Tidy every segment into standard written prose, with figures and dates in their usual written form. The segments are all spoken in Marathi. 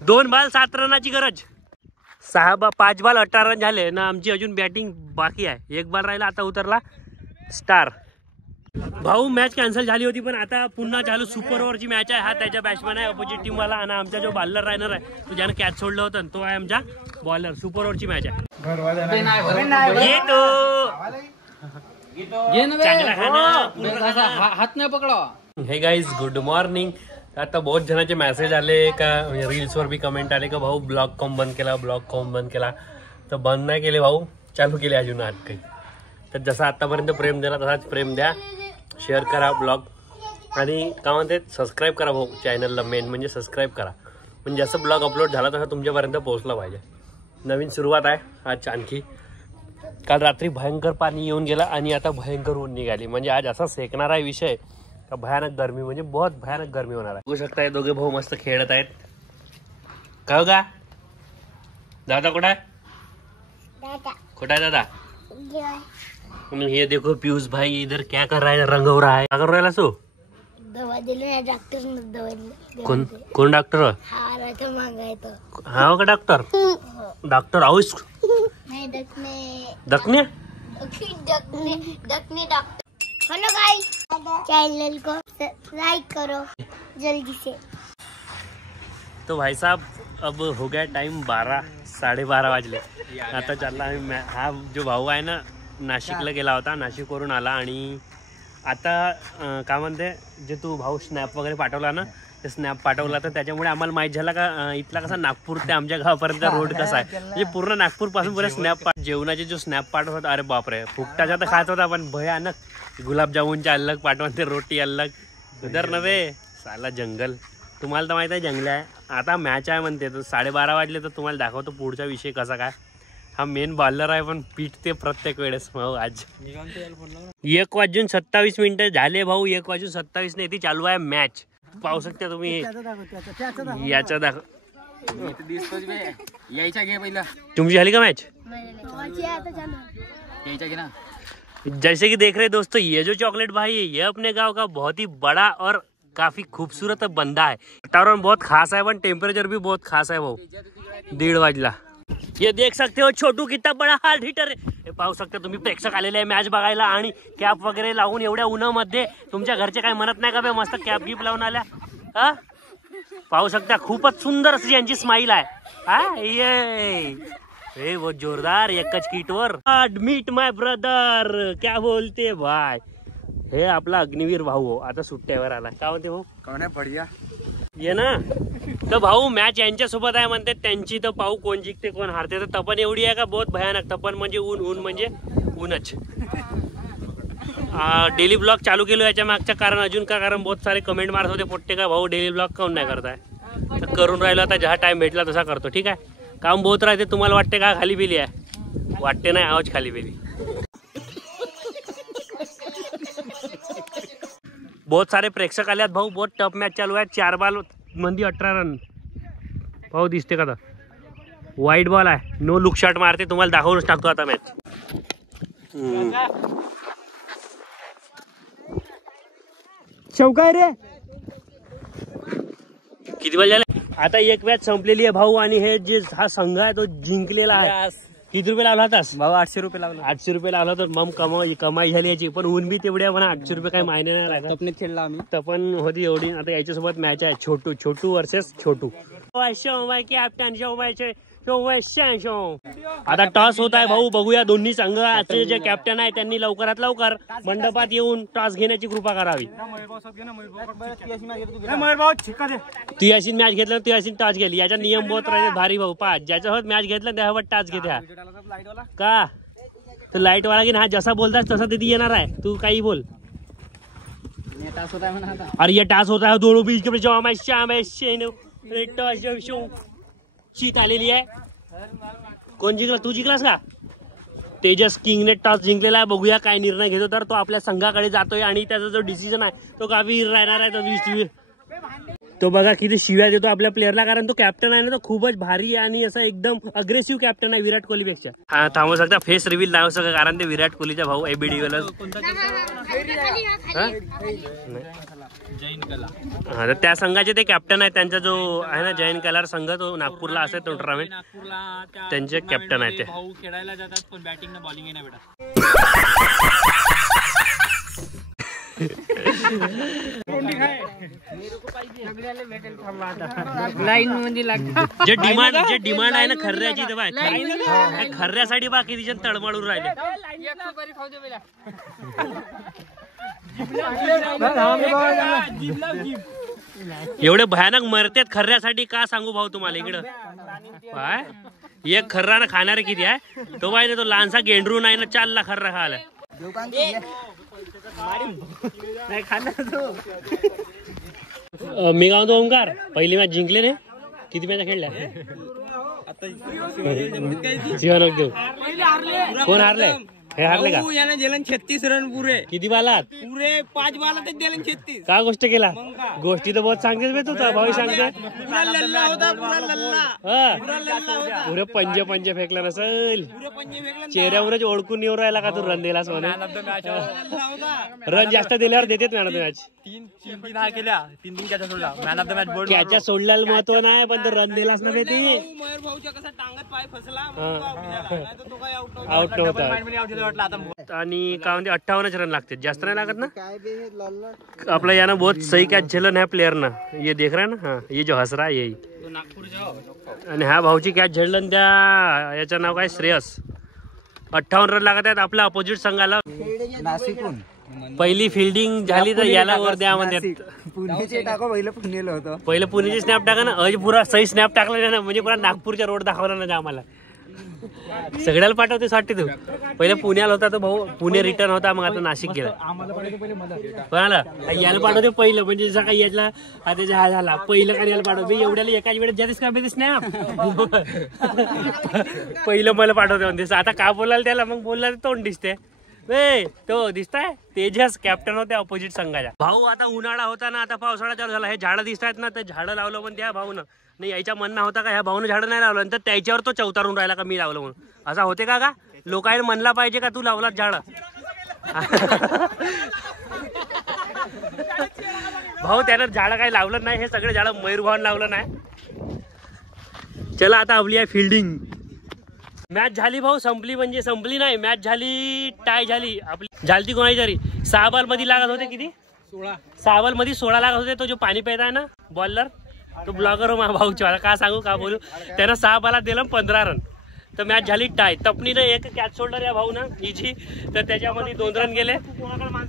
2 बॉल 7 रनाची गरज. 5 बॉल 18 रन झाले ना. आमची अजून बॅटिंग बाकी आहे. 1 बॉल राहिला. आता उतरला स्टार. भाऊ मॅच कॅन्सल झाली होती पण आता पुन्हा चालू. सुपर ओव्हरची मॅच आहे. हा त्याच्या बॅट्समॅन आहे अपोजिट टीम वाला आणि आमचा जो बॉलर राहणार आहे तो ज्यानं कॅच सोडलं होतं तो आहे आमचा बॉलर. सुपर ओव्हरची मॅच आहे. हात नाही पकडा. हे गाईज गुड मॉर्निंग. आता बहुत जणांचे मेसेज आले का रील्सवर बी कमेंट आले का भाऊ ब्लॉग कॉम बंद केला, ब्लॉग कॉम बंद केला. तर बंद नाही केले भाऊ, चालू केले अजून आज काही. तर जसं आतापर्यंत प्रेम दिला तसाच प्रेम द्या. शेअर करा ब्लॉग आणि काय म्हणते सबस्क्राईब करा भाऊ चॅनलला. मेन म्हणजे सबस्क्राईब करा म्हणजे जसं ब्लॉग अपलोड झाला तसं तुमच्यापर्यंत पोहोचला पाहिजे. नवीन सुरुवात आहे आज आणखी. काल रात्री भयंकर पाणी येऊन गेला आणि आता भयंकर ऊन निघाली. म्हणजे आज असा सेकणारा विषय का भयानक गरमी म्हणजे बहुत भयानक गरमी होणार आहे. बघू शकता दोघे भाऊ मस्त खेळत आहेत. काय का दादा कुठं आहे? कुठं आहे दादा? ये देखो पीयूष भाई इधर क्या कर रहा है? रंग हो रहा है. क्या कर रहा है? सो दवा दिले डॉक्टर ने. दवा कोण डॉक्टर? हा का डॉक्टर? डॉक्टर आउस नहीं दखने दखने डॉक्टर. हेलो गाइस, चैनल को लाइक करो जल्दी से. तो भाई साहब अब हो गया टाइम 12 12:30 वाजले. आता चालला आम्ही. हा जो भाऊ आहे ना नाशिकला गेला होता. नाशिकवरून आला आणि आता काय म्हणते जे तू भाऊ स्नॅप वगैरे पाठवला ना ते स्नॅप पाठवला तर त्याच्यामुळे आम्हाला माहीत झाला का इथला कसा नागपूर ते आमच्या गावापर्यंत रोड कसा आहे. म्हणजे पूर्ण नागपूर पासून पुढे स्नॅप जेवणाचे जो स्नॅप पाठवत होता अरे बापरे फुकटाचा तर खात होता पण भयानक. गुलाबजामुनच्या अलग पाठवून ते रोटी अलग उधर नव्हे साला जंगल. तुम्हाला तर माहित आहे जंगल आहे. आता मॅच आहे म्हणते तर 12:30 वाजले तर तुम्हाला दाखवतो पुढचा विषय कसा काय. हा मेन बॉलर आहे पण पीठते प्रत्येक वेळेस भाऊ. आज 1:27 झाले भाऊ. 1:27 नाही ती चालू आहे मॅच. पाहू शकता तुम्ही. याचा दाखव यायचा घे पहिला. तुमची झाली का मॅच? यायचा घे ना. जैसे कि देख रहे दोस्तों ये जो चॉकलेट भाई है ये अपने गांव का बहुत ही बड़ा और काफी खूबसूरत बंदा है. वातावरण बहुत खास है पण टेम्परेचर भी बहुत खास है भाऊ. 1:30 वाजला. ये देख सकते हो छोटू कितना बड़ा हार्ड हिटर है. हे पाहू शकता तुम्ही. प्रेक्षक आलेले आहे मॅच बघायला आणि कॅप वगैरे लावून एवढ्या उन्हामध्ये. तुमच्या घरचे काय म्हणत नाही का बे मस्त कॅप गिप लावून आल्या. हा पाहू शकता खूपच सुंदर अशी यांची स्माइल आहे. हा ये वो जोरदार एकच किटवर मीट माय ब्रदर क्या बोलते भाई. हे आपला अग्निवीर भाऊ हो आता सुट्ट्यावर आला. काय म्हणते भाऊ? कोण आहे बढिया ये ना. तर भाऊ मॅच यांच्यासोबत आहे म्हणते त्यांची. तर पाहू कोण जिंकते कोण हारते. तर तपन एवढी आहे का बहुत भयानक. तपन म्हणजे ऊन. ऊन म्हणजे ऊनच. डेली ब्लॉग चालू केलो याच्या मागचं कारण अजून का कारण बहुत सारे कमेंट मारत होते पोट्टे का भाऊ डेली ब्लॉग काऊन नाही करताय. तर करून राहिलो आता. जहा टाइम भेटला तसा करतो. ठीक आहे. काम बहुत राहते. तुम्हाला वाटते का खाली बिली आहे? वाटते नाही आवाज खाली बिली. बहुत सारे प्रेक्षक आले आहेत भाऊ. बहुत टफ मॅच चालू आहे. 4 बॉल मध्ये 18 रन भाऊ दिसते का? वाईट बॉल आहे. नो लुक शॉट मारते. तुम्हाला दाखवूनच टाकतो आता मॅच. चौका रे. किती बॉल झाले? आता एक मॅच संपलेली आहे भाऊ आणि हे जे हा संघ आहे तो जिंकलेला आहे. किती रुपये लावला होतास भाऊ? 800 रुपये लावला. 800 रुपये लावला तर मग कमाई झाली याची. पण ऊन बी तेवढ्या म्हणा 800 रुपये काही मायने नाही राहत. तपने खेळला आम्ही. तपन होती एवढी. आता याच्यासोबत मॅच आहे छोटू वर्सेस छोटू. आता टॉस होत आहे भाऊ. बघूया दोन्ही संघाचे जे कॅप्टन आहे त्यांनी लवकरात लवकर मंडपात येऊन टॉस घेण्याची कृपा करावी. तू याशी मॅच घेतला तू याशी टॉस गेली. याचा नियम बहुत राहते भारी भाऊ. 5 ज्याच्यासोबत मॅच घेतला त्यासोबत टॉस घेते का. तर लाईट वाला की हा जसा बोलतास तसा तिथे येणार आहे. तू काही बोल. अरे ये टास होता है दोनों बीच के शीत आलेली आहे. कोण जिंकला? तू जिंकलास का? तेजस किंगने टॉस जिंकलेला आहे. बघूया काय निर्णय घेतो. तर तो आपल्या संघाकडे जातोय आणि त्याचा जो डिसिजन आहे तो काफी राहणार आहे. तो बघा किती शिव्या देतो आपल्या प्लेअरला कारण तो कॅप्टन आहे ना तो खूपच भारी आणि असं एकदम अग्रेसिव्ह कॅप्टन आहे विराट कोहली पेक्षा. हा थांबू शकता. फेस रिव्हील लावू शकता कारण ते विराट कोहलीचा भाऊ एबीडी वाला. जैन कला. हा तर त्या संघाचे ते कॅप्टन आहे. त्यांचा जो आहे ना जैन कलार संघ तो नागपूरला असेल तो टुर्नामेंट नागपूरला त्यांचे कॅप्टन आहे ते. भाऊ खेळायला जातात पण बॅटिंग ना बॉलिंग नाही भेटत. लाईन मध्ये लागतात. जे डिमांड आहे ना खर्ऱ्याची तर बाय खर्ऱ्यासाठी बा किती जण तळमळून राहिले. एवढे भयानक मरतेत खर्ऱ्यासाठी का सांगू भाऊ तुम्हाला. इकडं काय एक खर्रा ना खाणारे किती आहे तो बाय तो लहानसा गेंडरू नाही ना चालला खर्रा खायला. मी काय म्हणतो ओंकार पहिली मॅच जिंकले रे. किती मॅच खेळल्या शिवानक देऊ कोण हारले. हे हारले का यानं दिलं 36 रन पुरे. किती बालात पुरे 5 बाला तर दिलं 36. का गोष्ट केला गोष्टी तर बहुत सांगतेस बे तू भाऊ सांगते. पुरा लल्ला होता पुरा लल्ला. हा पुरा लल्ला होता. पुरे पंजे फेकला नसेल. पुरे पंजे फेकला. चेहऱ्यावरच ओळखून येऊ राहिला का तू रन दिलास म्हणून. लल्ला होता. रन जास्त दिल्यावर देतेत मॅन ऑफ द मॅच. 3 हा केल्या 3 कॅच सोडला. Man of the match board. कॅच्या सोडल्याला महत्व नाही पण तो रन दिलास ना बे ती. मयूर भाऊच्या कसा टांगत पाय फसला. तो काय आउट नव्हता. आता आणि काय म्हणते 58 रन लागते जास्त नाही लागत ना. आपला यानं बहुत सही कॅच झेलन ह्या प्लेअरना. ये देख रहा है ना. हा ये जो हस रहा है यही. आणि ह्या भाऊची कॅच झेडलं त्या याचं नाव काय श्रेयस. 58 रन लागत आहेत आपल्या अपोजिट संघाला. पहिली फिल्डिंग झाली तर याला वर द्या म्हणतात. पहिलं पुण्याची स्नॅप टाका ना. पुरा सही स्नॅप टाकला ना म्हणजे पुरा नागपूरच्या रोड दाखवला ना आम्हाला. सगळ्याला पाठवते वाटते तू. पहिले पुण्याला होता तो भाऊ पुणे रिटर्न होता मग आता नाशिक गेला. कोणाला याला पाठवते पहिलं म्हणजे जसं काही याला आता हा झाला पहिलं का याला पाठवते एवढ्याला एकाच वेळेस जातेस का माहिती स्नॅप. पहिलं मला पाठवते म्हणते. आता का बोलायला त्याला मग बोलला तोंड दिसते. तो दिसताय तेजस कॅप्टन होते अपोजिट संघाच्या. भाऊ आता उन्हाळा होता ना आता पावसाळा चालू झाला. हे झाडं दिसतायत ना तर झाडं लावलं पण त्या भाऊनं नाही. याच्या म्हणणं होता का ह्या भाऊनं झाडं नाही लावलं तर त्याच्यावर तो चौतारून राहिला का मी लावलं म्हणून. असा होते का लोकांना म्हणला पाहिजे का तू लावलात झाडं. भाऊ त्यानं झाडं काही लावलं नाही. हे सगळे झाडं मयूर भाऊन लावलं नाही. चला आता आपली आहे फिल्डिंग. मॅच झाली भाऊ संपली म्हणजे संपली नाही मॅच झाली टाय झाली आपली. झालती कोणाची तरी 6 बॉल मध्ये लागत होते. किती 6 बॉल मध्ये 16 लागत होते. तो जो पाणी पेत आहे ना बॉलर तो ब्लॉगर हो भाऊच्या का सांगू का बोलू. त्यानं 6 बॉलात दिलं 15 रन. तर मॅच झाली टाय. तपनीनं एक कॅच सोडलं या भाऊ ना इजी तर त्याच्यामध्ये 2 रन गेले.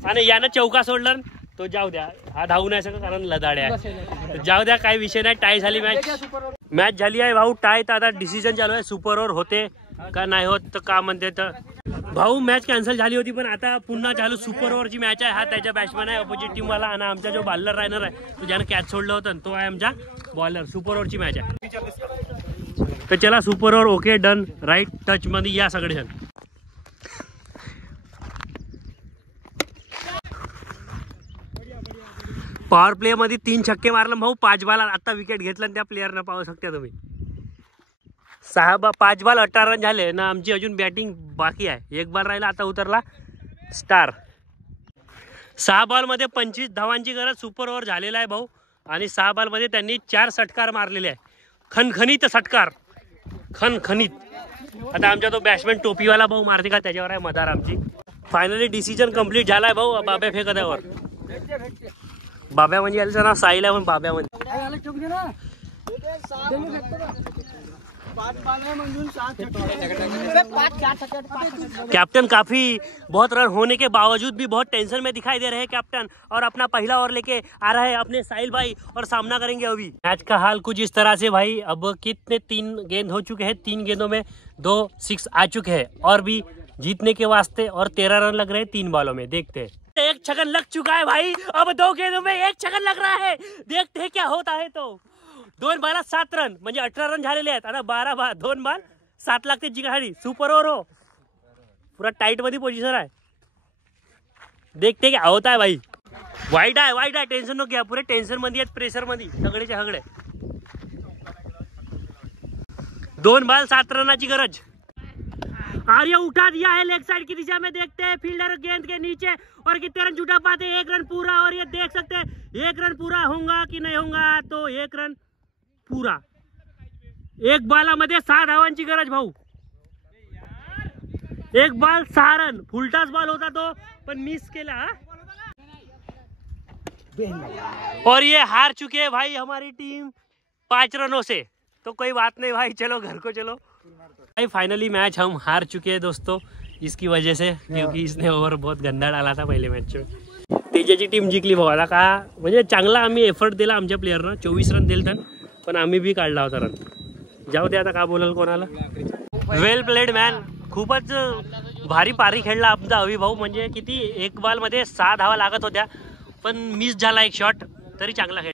आणि यानं चौका सोडलं तो जाऊ द्या. हा धावू नाही शकत कारण लदाडे आहे. जाऊ द्या काही विषय नाही. टाय झाली मॅच झाली आहे भाऊ टाय. तर आता डिसिजन चालू आहे सुपर ओव्हर होते का नाही होत तर का म्हणते तर भाऊ मॅच कॅन्सल झाली होती पण आता पुन्हा चालू सुपर ओव्हरची मॅच आहे. हा त्याच्या बॅट्समॅन आहे अपोजिट टीम वाला आणि आमचा जो बॉलर राहणार आहे तो ज्यानं कॅच सोडलं होतं तो आहे आमचा बॉलर. सुपर ओव्हरची मॅच आहे. तर चला super over okay done. Right touch मध्ये या सगळे जण. पॉवर प्ले मध्ये 3 छक्के मारलं भाऊ 5 बॉल. आता विकेट घेतलं त्या प्लेअरनं पाहू शकता तुम्ही. 5 बॉल 18 रन झाले ना. आमची अजून बॅटिंग बाकी आहे. 1 बॉल राहिला आता उतरला स्टार. 6 बॉलमध्ये 25 धावांची गरज. सुपर ओव्हर झालेला आहे भाऊ. आणि 6 बॉलमध्ये त्यांनी 4 षटकार मारलेले आहे. खणखणीत षटकार खणखणीत. आता आमचा तो बॅट्समॅन टोपीवाला भाऊ मारते का त्याच्यावर आहे मदार आमची. फायनली डिसिजन कम्प्लीट झालाय भाऊ. बाब्या फेकत आहे वर. बाब्या म्हणजे याचं नाव साहिल आहे पण बाब्या म्हणजे कैप्टन काफी बहुत रन होने के बावजूद भी बहुत टेंशन में दिखाई दे रहे हैं कैप्टन. और अपना पहला ओवर लेके आ रहा है अपने साहिल भाई और सामना करेंगे अभी. मैच का हाल कुछ इस तरह से भाई. अब कितने 3 गेंद हो चुके हैं. 3 गेंदों में 2 6 आ चुके हैं और भी जीतने के वास्ते और 13 रन लग रहे हैं 3 बॉलों में. देखते हैं. 1 छक्का लग चुका है भाई. अब 2 गेंदों में 1 छक्का लग रहा है. देखते हैं क्या होता है. तो 2 बॉलात 7 रन म्हणजे 18 रन झालेले आहेत. आता 2 बॉल 7 लागते जिंकण्यासाठी. सुपर ओव्हर हो. पूरा टाइट मध्ये पोझिशन आहे. देखते क्या होता है भाई. वाईट आहे टेन्शन नको घ्या. पुरे टेन्शन मध्ये आहेत प्रेशर मध्ये सगळेचे सगळे. 2 बॉल 7 रनाची गरज. और ये उठा दिया है लेग साइड की दिशा में. देखते हैं फील्डर गेंद के नीचे और कितने रन जुटा पाते. 1 रन पूरा. और ये देख सकते हैं एक रन पूरा होगा की नाही होगा, तो एक रन पुरा. एक बालामध्ये 6 धावांची गरज भाऊ. एक बॉल 6 रन. फुलटाच बॉल होता तो, पण मिस केला. और ये हार चुके हैं भाई हमारी टीम 5 रनों से. तो कोई बात नहीं भाई, चलो घर को चलो भाई. फाइनली मैच हम हार चुके हैं दोस्तों, इसकी वजह से, क्योंकि इसने ओव्हर बहुत गंदा डाला था पहिले मॅच में. तेजाची टीम जिंकली भाऊ. आता का म्हणजे चांगला आम्ही एफर्ट दिला आमच्या प्लेयरनं. 24 रन दिले पण आम्ही बी काढला होता रन. जाऊ दे आता, का बोलाल कोणाला. वेल प्लेड मॅन. खूपच भारी पारी खेळला आमचा अवी भाऊ. म्हणजे किती, एक बॉल मध्ये 6 धावा लागत होत्या, पण मिस झाला एक शॉट, तरी चांगला खेळ.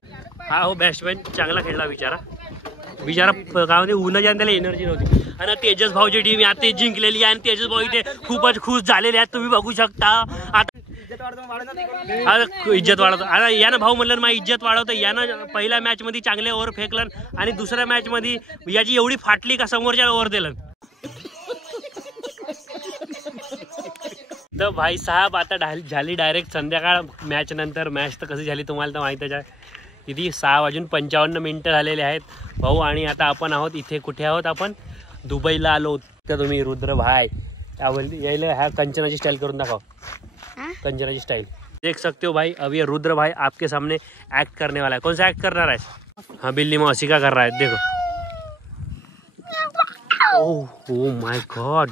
हा हो बॅट्समॅन चांगला खेळला बिचारा. काय म्हणते, ऊन ज्या त्याला एनर्जी नव्हती. आणि तेजस भाऊची टीम आता जिंकलेली आहे आणि तेजस भाऊ इथे खूपच खुश झालेले आहेत, तुम्ही बघू शकता. आता इज्जत वाढवतो. आता यानं भाऊ म्हणलं माझी इज्जत वाढवतो. यानं पहिल्या मॅच मध्ये चांगले ओव्हर फेकलं आणि दुसऱ्या मॅच मध्ये याची एवढी फाटली का समोरच्या ओव्हर दिलं. तर भाई साहेब आता झाली डायरेक्ट संध्याकाळ. मॅच नंतर मॅच तर कशी झाली तुम्हाला तर माहीतच आहे. किती 6:55 झालेले आहेत भाऊ. आणि आता आपण आहोत इथे, कुठे आहोत आपण, दुबईला आलो. तर तुम्ही रुद्र भाई यायला ह्या कंचनाची स्टाईल करून दाखव. कंचनाची स्टाईल देख सकते हो भाई. अब ये रुद्र भाई आपके सामने एक्ट करने वाला है. कौन सा एक्ट कर रहा है? हाँ, बिल्ली मौसी का कर रहा है, देखो. Oh my God.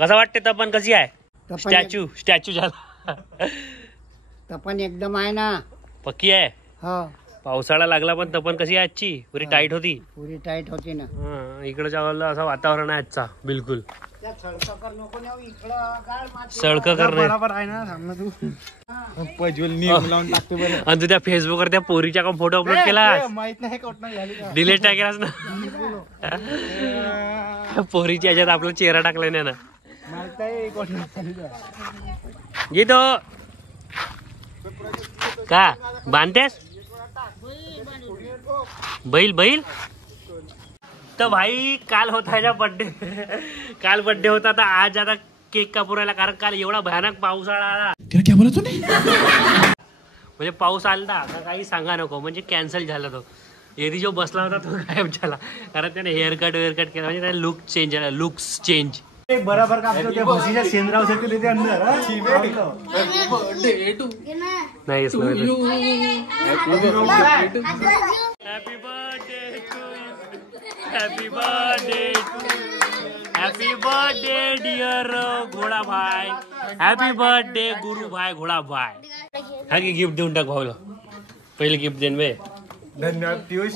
कसं वाटते तपन, कशी आहे? स्टॅच्यू झाला. तपन एकदम आहे ना, पक्की आहे. हो. पावसाळा लागला पण तपन कशी आहे आजची? पुरी टाईट होती. पुरी टाईट होती ना. इकडच्या बाजूला असं वातावरण आहे आजचा बिलकुल. सळक कर बरोबर आहे ना, थांब ना तू. लावून टाकतो बरं. आणि तू त्या फेसबुकवर त्या पोरीचा का फोटो अपलोड केला? माहित नाही कोटना झाली का, डिलीट नाही केलास ना? पोरीच्या याच्यात आपला चेहरा टाकला नाही ना. माहित आहे कोटना झाली का. गीतो का बांधतेस बैल? तर भाई काल होता याचा बर्थडे. काल बर्थडे होता, तर आज आता केक कापूरायला. कारण काल एवढा भयानक पावसाळा आला. क्या बोला तूने? म्हणजे पाऊस आला का काही सांगा नको. म्हणजे कॅन्सल झाला तो. एरी जो बसला होता तो गायब झाला. कारण त्याने हेअरकट केला. म्हणजे त्याने लुक्स चेंज. बराबर कापतो त्या म्हशीच्या शेंद्रावसाठी तिथे अंदर. नाही हॅपी बर्थडे डिअर घोडा भाई. हॅपी बर्थडे गुरु भाई घोडा भाई. हा की गिफ्ट देऊन टाक भाऊला. पहिले गिफ्ट देन बे. धन्यवाद पियुष.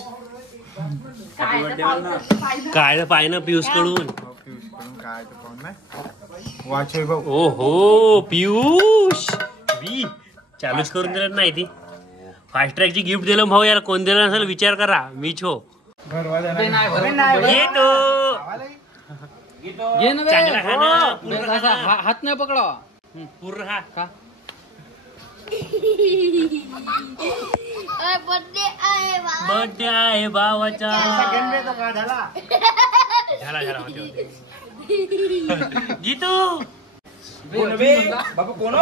काय पाय ना पियुष कडून. काय वाच भाऊ. ओहो पियुष बी चालूच करून दिलं नाही ती. फास्ट ट्रॅकची गिफ्ट दिलं भाऊ. यार कोण दिलं नसेल विचार करा. मीच हो. चांगला खा ना. हात नाही पकडा पूर्ण खा. बर्थडे आहे भावाचा. झाला जीतू बाबा कोण